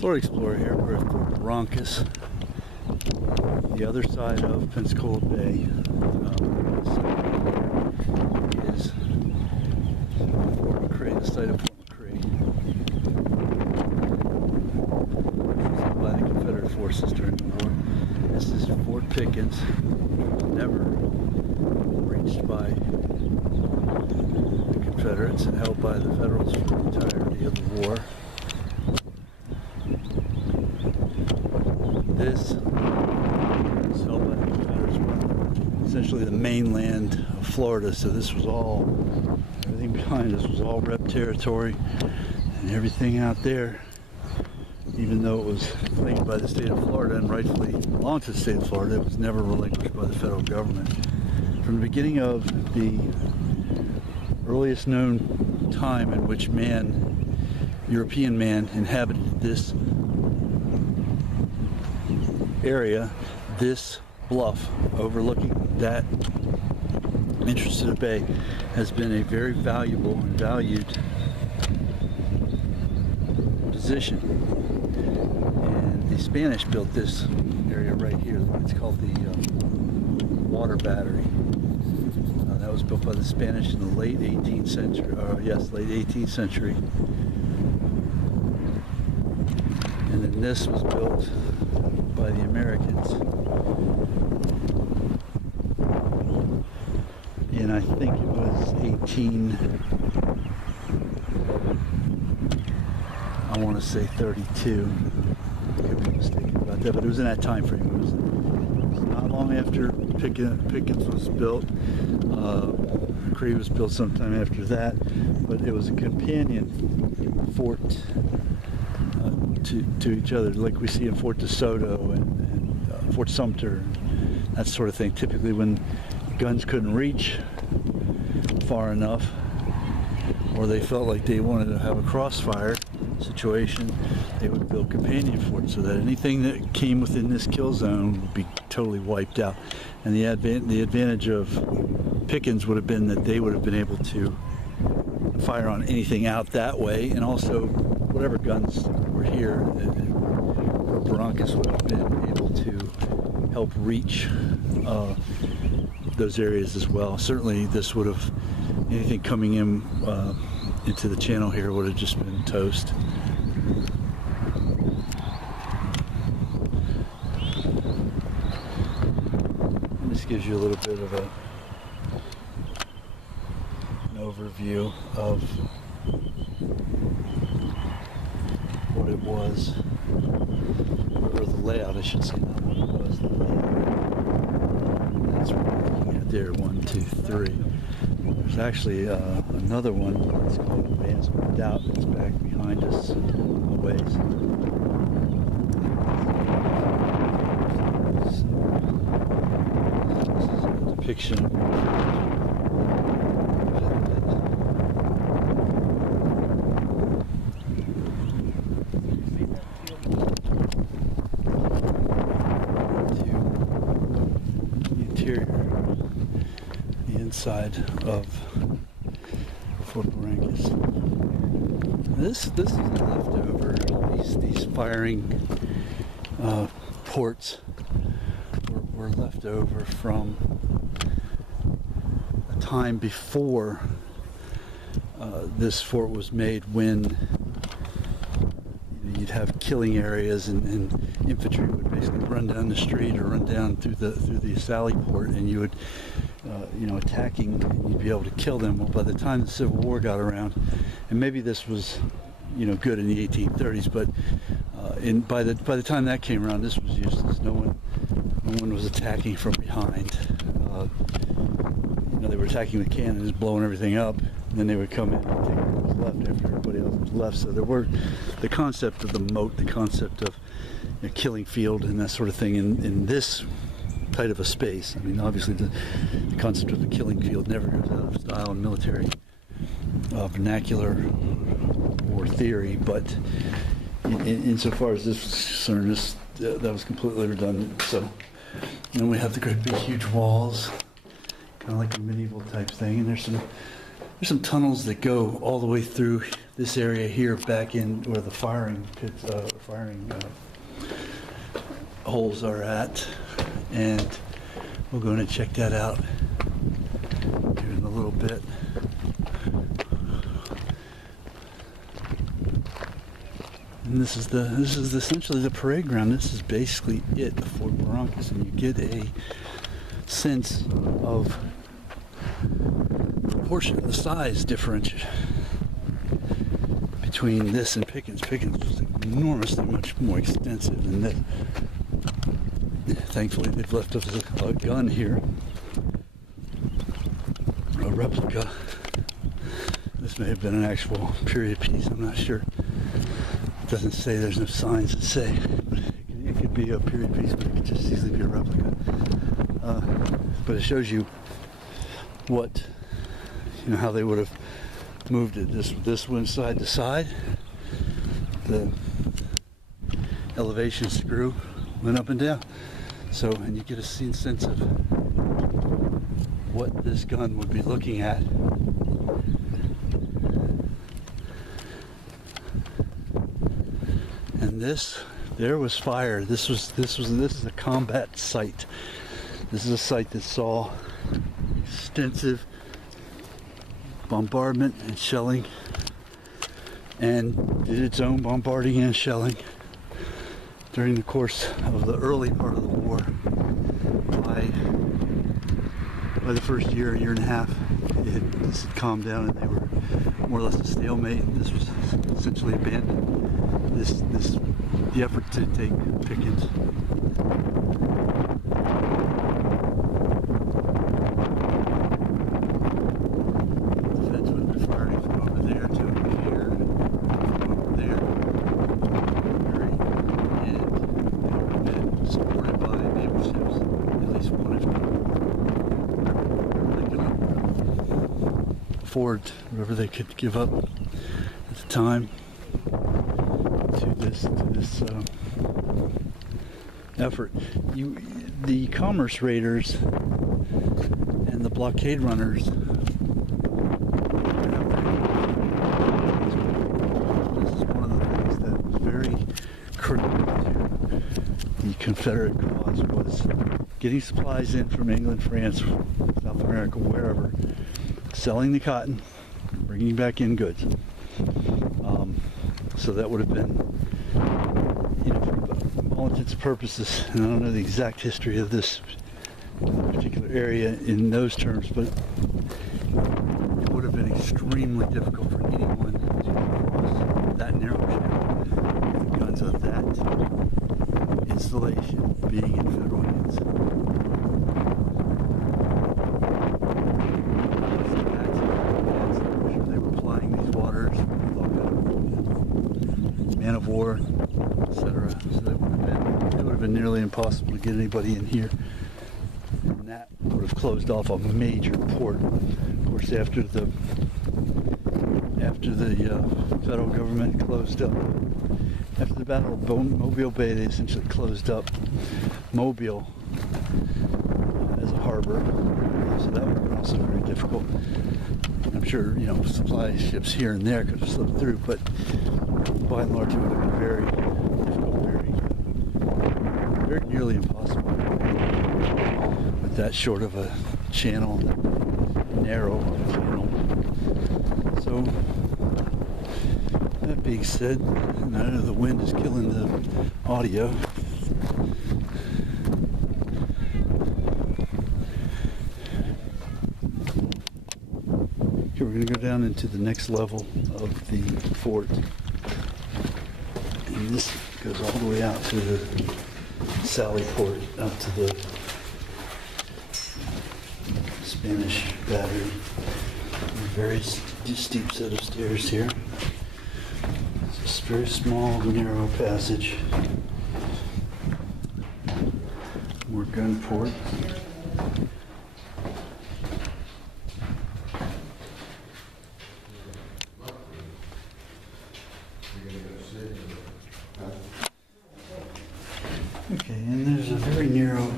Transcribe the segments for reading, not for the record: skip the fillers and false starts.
Florida Explorer here. We're at Fort Barrancas, the other side of Pensacola Bay. Is Fort McCray, the site of Fort McCray, by the Confederate forces during the war. This is Fort Pickens, never reached by the Confederates and held by the Federals for the entirety of the war. This was held by the Confederates, essentially the mainland of Florida, so this was all, everything behind us was all rep territory, and everything out there, even though it was claimed by the state of Florida and rightfully belonged to the state of Florida, it was never relinquished by the federal government. From the beginning of the earliest known time in which European man inhabited this area, this bluff overlooking that entrance to the bay has been a very valuable and valued position. And the Spanish built this area right here. It's called the water battery. That was built by the Spanish in the late 18th century. Late 18th century. And then this was built by the Americans. And I think it was 32. I could be mistaken about that, but it was in that time frame. It was not long after Pickens was built. McCray was built sometime after that, but it was a companion fort to each other, like we see in Fort DeSoto and Fort Sumter, that sort of thing. Typically when guns couldn't reach far enough, or they felt like they wanted to have a crossfire situation, they would build companion forts so that anything that came within this kill zone would be totally wiped out. And the advantage of Pickens would have been that they would have been able to fire on anything out that way, and also whatever guns were here, Barrancas would have been able to help reach those areas as well. Certainly this would have, anything coming in into the channel here would have just been toast. This gives you a little bit of an overview of what it was, or the layout, I should say, not what it was, the layout. That's what we're looking at there, 1, 2, 3. There's actually another one where it's called Advanced Redoubt that's back behind us a ways. This is a depiction the inside of Fort Barrancas. This is leftover. These firing ports were left over from a time before this fort was made, when you'd have killing areas and infantry would basically run down the street or run down through the sally port, and you would attacking, and you'd be able to kill them. Well, by the time the Civil War got around, and maybe this was good in the 1830s, but by the time that came around, this was useless. No one was attacking from behind. They were attacking with cannons, blowing everything up, and then they would come in and take what was left after everybody else was left. So there were the concept of the moat, the concept of killing field and that sort of thing in this tight of a space. I mean, obviously the concept of a killing field never goes out of style in military vernacular or theory, but insofar as this was concerned, that was completely redundant. So then we have the great big huge walls, kind of like a medieval type thing, and there's some There's some tunnels that go all the way through this area here, back in where the firing pits, holes are at, and we'll go in and check that out here in a little bit. And this is essentially the parade ground. This is basically it, the Fort Barrancas, and you get a sense of proportion of the size difference between this and Pickens. Pickens was enormously much more extensive than this. Thankfully, they've left us a gun here, a replica. This may have been an actual period piece, I'm not sure. It doesn't say, there's no signs that say. It could be a period piece, but it could just easily be a replica. But it shows you what, how they would have moved it. This went side to side. The elevation screw went up and down. So, and you get a sense of what this gun would be looking at. And there was fire. This is a combat site. This is a site that saw extensive bombardment and shelling, and did its own bombarding and shelling during the course of the early part of the war. By the first year and a half, this had calmed down, and they were more or less a stalemate. This was essentially abandoned. The effort to take Pickens. The feds would be firing from over there to over here, from over there, and they would have been supported by naval ships, at least one if not. They could afford whatever they could give up at the time to this effort. The commerce raiders and the blockade runners, this is one of the things that was very critical to the Confederate cause, was getting supplies in from England, France, South America, wherever, selling the cotton, bringing back in goods. So that would have been, for all intents and purposes, and I don't know the exact history of this particular area in those terms, but it would have been extremely difficult for anyone to cross that narrow channel with guns of that installation being in federal hands. I'm sure they were plying these waters with all kind of man of war, etc. So it would have been nearly impossible to get anybody in here, and that would have closed off a major port. Of course, after the federal government closed up, after the Battle of Mobile Bay, they essentially closed up Mobile as a harbor. So that would have been also very difficult. I'm sure, supply ships here and there could have slipped through, but by and large it would have been very difficult, very nearly impossible with that short of a channel, narrow of a channel. So, that being said, and I know the wind is killing the audio. Okay, we're going to go down into the next level of the fort. And this goes all the way out to the Sally Port, out to the Spanish battery. A very steep set of stairs here. It's a very small, narrow passage. More gun port. Okay, and there's a very narrow,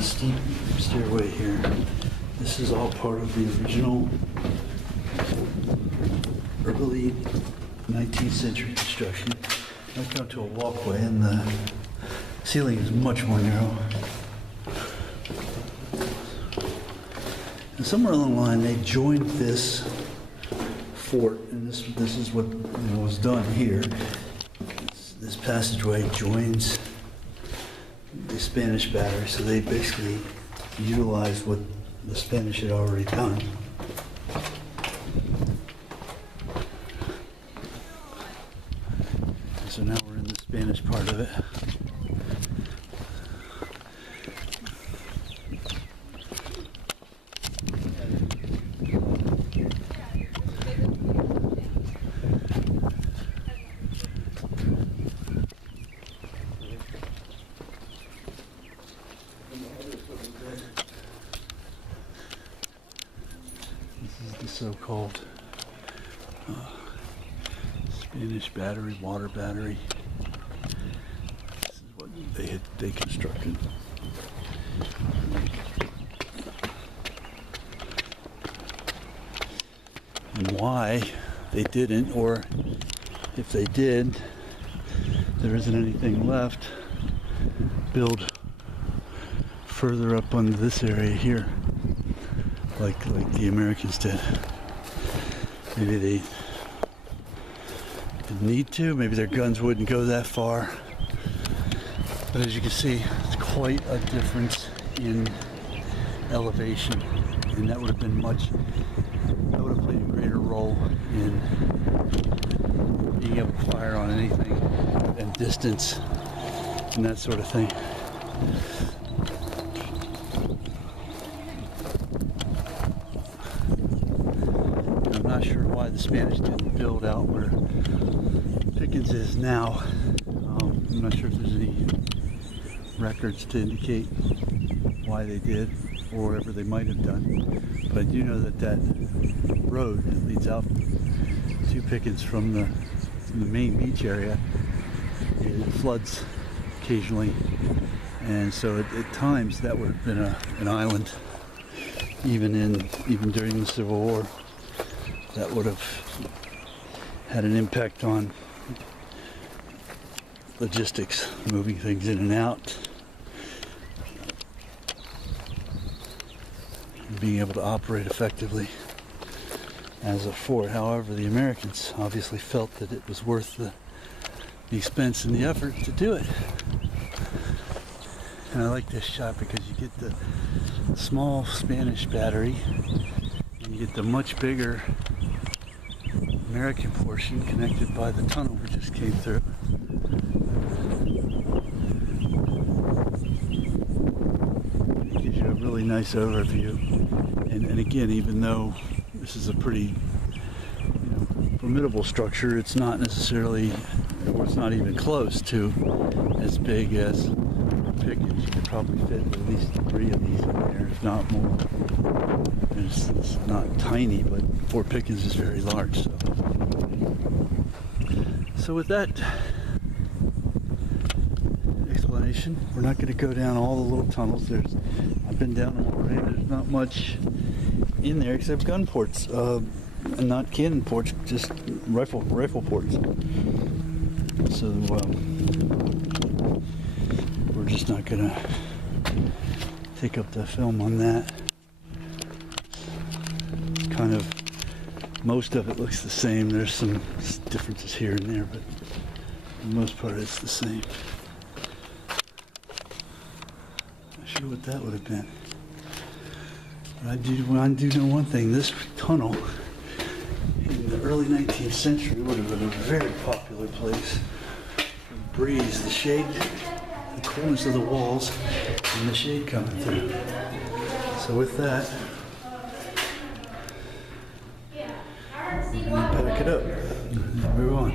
steep stairway here. This is all part of the original early 19th century construction. I come to a walkway and the ceiling is much more narrow. And somewhere along the line they joined this fort, and this is what was done here. This passageway joins the Spanish battery, so they basically utilized what the Spanish had already done. So now we're in the Spanish part of it. This is the so-called Spanish battery, water battery. This is what they constructed. And why they didn't, or if they did, there isn't anything left, build further up on this area here, like the Americans did. Maybe they didn't need to, maybe their guns wouldn't go that far. But as you can see, it's quite a difference in elevation, and that would have played a greater role in being able to fire on anything and distance and that sort of thing. I'm not sure why the Spanish didn't build out where Pickens is now. I'm not sure if there's any records to indicate why they did or whatever they might have done. But I do know that road that leads out to Pickens from the main beach area, it floods occasionally, and so at times that would have been an island. Even during the Civil War, that would have had an impact on logistics, moving things in and out, and being able to operate effectively as a fort. However, the Americans obviously felt that it was worth the expense and the effort to do it. And I like this shot because you get the small Spanish battery and you get the much bigger American portion connected by the tunnel we just came through. It gives you a really nice overview. And again, even though this is a pretty formidable structure, it's not necessarily, or it's not even close to as big as Pickens. You could probably fit at least 3 of these in there, if not more. It's not tiny, but Fort Pickens is very large. So with that explanation, we're not going to go down all the little tunnels. I've been down them already. There's not much in there except gun ports, and not cannon ports, just rifle ports. So we're just not going to take up the film on that. Kind of, most of it looks the same. There's some differences here and there, but for the most part it's the same. Not sure what that would have been. But I do know one thing. This tunnel in the early 19th century would have been a very popular place for the breeze, the shade, the coolness of the walls, and the shade coming through. So with that, we're going to pack it up and move on.